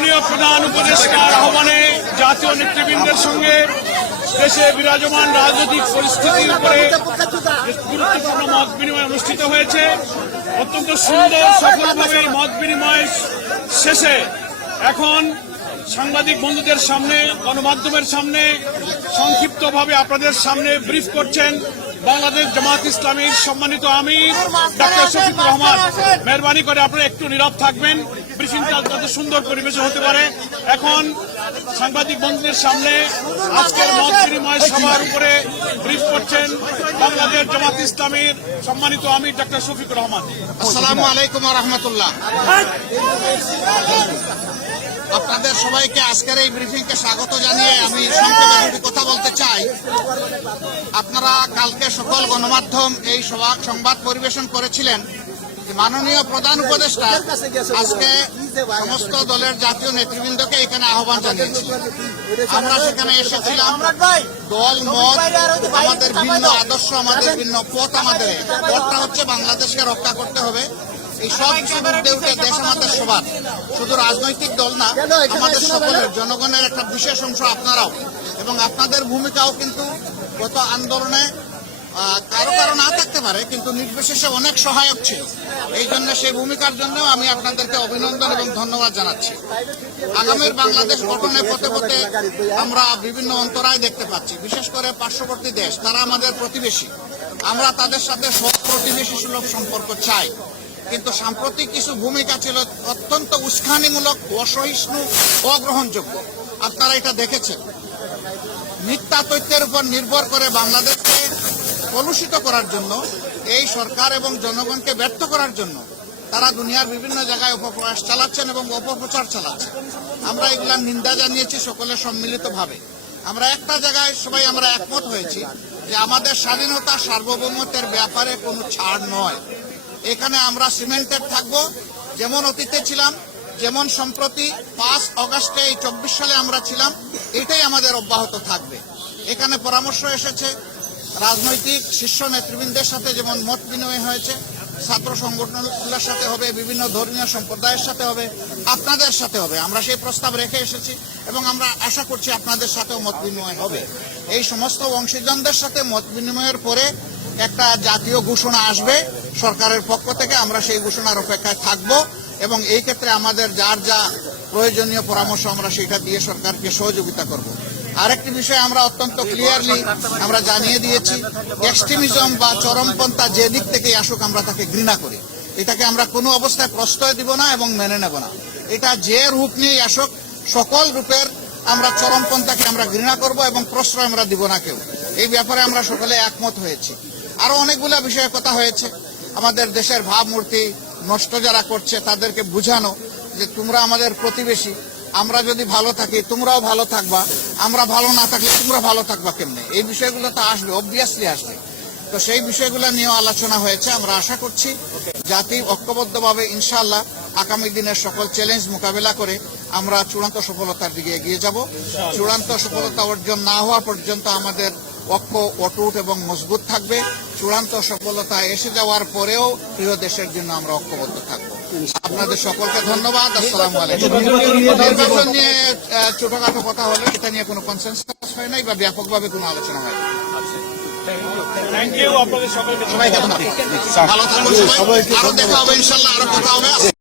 মাননীয় প্রধান উপদেষ্টার আহ্বানে জাতীয় নেতৃবৃন্দের সঙ্গে দেশে বিরাজমান রাজনৈতিক পরিস্থিতির উপরে গুরুত্বপূর্ণ মত বিনিময় অনুষ্ঠিত হয়েছে। অত্যন্ত সুন্দর সফলভাবে এই মত বিনিময় শেষে এখন সাংবাদিক বন্ধুদের সামনে, গণমাধ্যমের সামনে সংক্ষিপ্তভাবে আপনাদের সামনে ব্রিফ করছেন বাংলাদেশ জামাত ইসলামীর সম্মানিত আমির ডক্টর শফিকুর রহমান। মেহরবানি করে আপনারা একটু নীরব থাকবেন, ব্রিফিংটা যাতে সুন্দর পরিবেশে হতে পারে। এখন সাংবাদিক বন্ধুদের সামনে আজকের মত বিনিময় সভার উপরে ব্রিফ করছেন বাংলাদেশ জামাত ইসলামীর সম্মানিত আমির ডক্টর শফিকুর রহমান। আসসালামু আলাইকুম ওয়া রাহমাতুল্লাহ। আপনাদের সবাইকে আজকের এই ব্রিফিংকে স্বাগত জানিয়ে আমি সংক্ষেপে দুটি কথা বলতে চাই। আপনারা কালকে সকল গণমাধ্যম এই সংবাদ পরিবেশন করেছিলেন যে মাননীয় প্রধান উপদেষ্টা আজকে সমস্ত দলের জাতীয় নেতৃবৃন্দকে এখানে আহ্বান জানিয়েছি। আমরা সেখানে এসেছিলাম। দল মত, আমাদের ভিন্ন আদর্শ, আমাদের ভিন্ন পথ, আমাদের পথটা হচ্ছে বাংলাদেশকে রক্ষা করতে হবে। এই সব কিছুর ঊর্ধ্বে উঠে দেশ আমাদের সবার, শুধু রাজনৈতিক দল না, আমাদের সকলের, জনগণের একটা বিশেষ অংশ আপনারাও, এবং আপনাদের ভূমিকাও কিন্তু গত আন্দোলনে কারো কারো না থাকতে পারে, কিন্তু নির্বিশেষে অনেক সহায়ক ছিল। এই জন্য সেই ভূমিকার জন্য আমি আপনাদেরকে অভিনন্দন এবং ধন্যবাদ জানাচ্ছি। আগামীর বাংলাদেশ গঠনের পথে পথে আমরা বিভিন্ন অন্তরায় দেখতে পাচ্ছি, বিশেষ করে পার্শ্ববর্তী দেশ, তারা আমাদের প্রতিবেশী। আমরা তাদের সাথে সব প্রতিবেশী সুলভ সম্পর্ক চাই, কিন্তু সাম্প্রতিক কিছু ভূমিকা ছিল অত্যন্ত উস্কানিমূলক, অসহিষ্ণু, অগ্রহণযোগ্য। আপনারা এটা দেখেছেন। মিথ্যা তথ্যের উপর নির্ভর করে বাংলাদেশকে কলুষিত করার জন্য, এই সরকার এবং জনগণকে ব্যর্থ করার জন্য তারা দুনিয়ার বিভিন্ন জায়গায় অপপ্রয়াস চালাচ্ছেন এবং অপপ্রচার চালাচ্ছেন। আমরা এগুলার নিন্দা জানিয়েছি সকলের সম্মিলিতভাবে। আমরা একটা জায়গায় সবাই আমরা একমত হয়েছি যে আমাদের স্বাধীনতা, সার্বভৌমত্বের ব্যাপারে কোনো ছাড় নয়। এখানে আমরা সিমেন্টেড থাকব, যেমন অতীতে ছিলাম, যেমন সম্প্রতি 5 অগাস্টে এই 24 সালে আমরা ছিলাম, এটাই আমাদের অব্যাহত থাকবে। এখানে পরামর্শ এসেছে রাজনৈতিক শীর্ষ নেতৃবৃন্দের সাথে, যেমন মত বিনিময় হয়েছে, ছাত্র সংগঠনগুলোর সাথে হবে, বিভিন্ন ধর্মীয় সম্প্রদায়ের সাথে হবে, আপনাদের সাথে হবে। আমরা সেই প্রস্তাব রেখে এসেছি এবং আমরা আশা করছি আপনাদের সাথেও মত বিনিময় হবে। এই সমস্ত অংশীজনদের সাথে মত বিনিময়ের পরে একটা জাতীয় ঘোষণা আসবে সরকারের পক্ষ থেকে। আমরা সেই ঘোষণার অপেক্ষায় থাকব এবং এই ক্ষেত্রে আমাদের যার যা প্রয়োজনীয় পরামর্শ আমরা সেটা দিয়ে সরকারকে সহযোগিতা করব। আরেকটি বিষয় আমরা অত্যন্ত ক্লিয়ারলি আমরা জানিয়ে দিয়েছি, এক্সট্রিমিজম বা চরমপন্থা যে দিক থেকেই আসুক আমরা তাকে ঘৃণা করি। এটাকে আমরা কোনো অবস্থায় প্রশ্রয় দিব না এবং মেনে নেব না। এটা যে রূপ নিয়েই আসুক, সকল রূপের আমরা চরমপন্থাকে আমরা ঘৃণা করব এবং প্রশ্রয় আমরা দিব না কেউ। এই ব্যাপারে আমরা সকলে একমত হয়েছি। আরো অনেকগুলো বিষয়ে কথা হয়েছে। আমাদের দেশের ভাবমূর্তি নষ্ট যারা করছে তাদেরকে বুঝানো যে তোমরা আমাদের প্রতিবেশী, আমরা যদি ভালো থাকি তোমরাও ভালো থাকবা, আমরা ভালো না থাকলে তোমরা ভালো থাকবা কেমনে। এই বিষয়গুলো তো আসবে, অবভিয়াসলি আসবে। তো সেই বিষয়গুলো নিয়েও আলোচনা হয়েছে। আমরা আশা করছি জাতি ঐক্যবদ্ধভাবে ইনশাআল্লাহ আগামী দিনের সকল চ্যালেঞ্জ মোকাবেলা করে আমরা চূড়ান্ত সফলতার দিকে এগিয়ে যাব। চূড়ান্ত সফলতা অর্জন না হওয়া পর্যন্ত আমাদের ঐক্য অটুট এবং মজবুত থাকবে। চূড়ান্ত সফলতা এসে যাওয়ার পরেও প্রিয় দেশের জন্য আমরা ঐক্যবদ্ধ থাকবো। আপনাদের সকলকে ধন্যবাদ। আসসালামু আলাইকুম। নির্বাচন নিয়ে ছোটখাটো কথা হলো, এটা নিয়ে কোনো কনসেনসাস হয় নাই বা ব্যাপকভাবে কোনো আলোচনা হয় না। থ্যাংক ইউ আপনাদের সকলকে। সবাইকে ধন্যবাদ। ভালো থাকুন সবাই। আরো দেখা হবে ইনশাআল্লাহ, আরো কথা হবে।